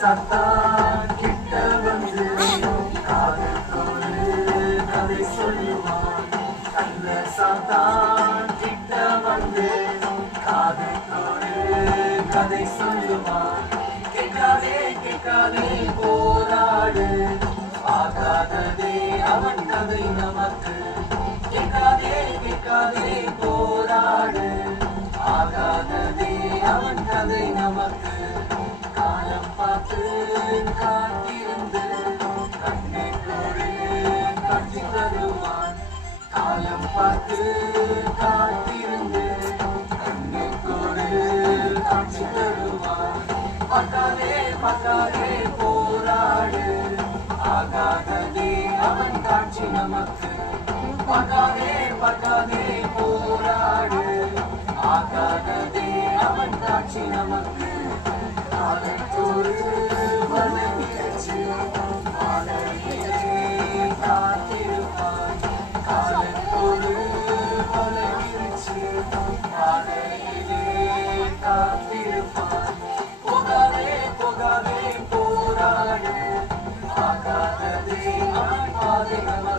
சத்தான் கிட்ட வந்து காதுக்கொரு கதை சொல்லுவான் கிட்ட வந்து கதை சொல்லுவான். கேட்காதே கேட்காதே போ. அவன் நமக்கு கேட்காதே கேட்காதே போராடு. ஆகாததே அவன் கதை நமக்கு. காலம் பார்த்து காத்திருந்து கண்ணை காட்சி தருவான். காலம் பார்த்து காத்திருந்து காட்சி தருவான். பார்க்காதே பார்க்காதே போராடு. எழுச்சி நமக்கு பட்டாதே பட்டாதே போராடு. ஆகாததே அவன் காட்சி நமக்கு அதற்கொரு பலன் Okay, bye-bye.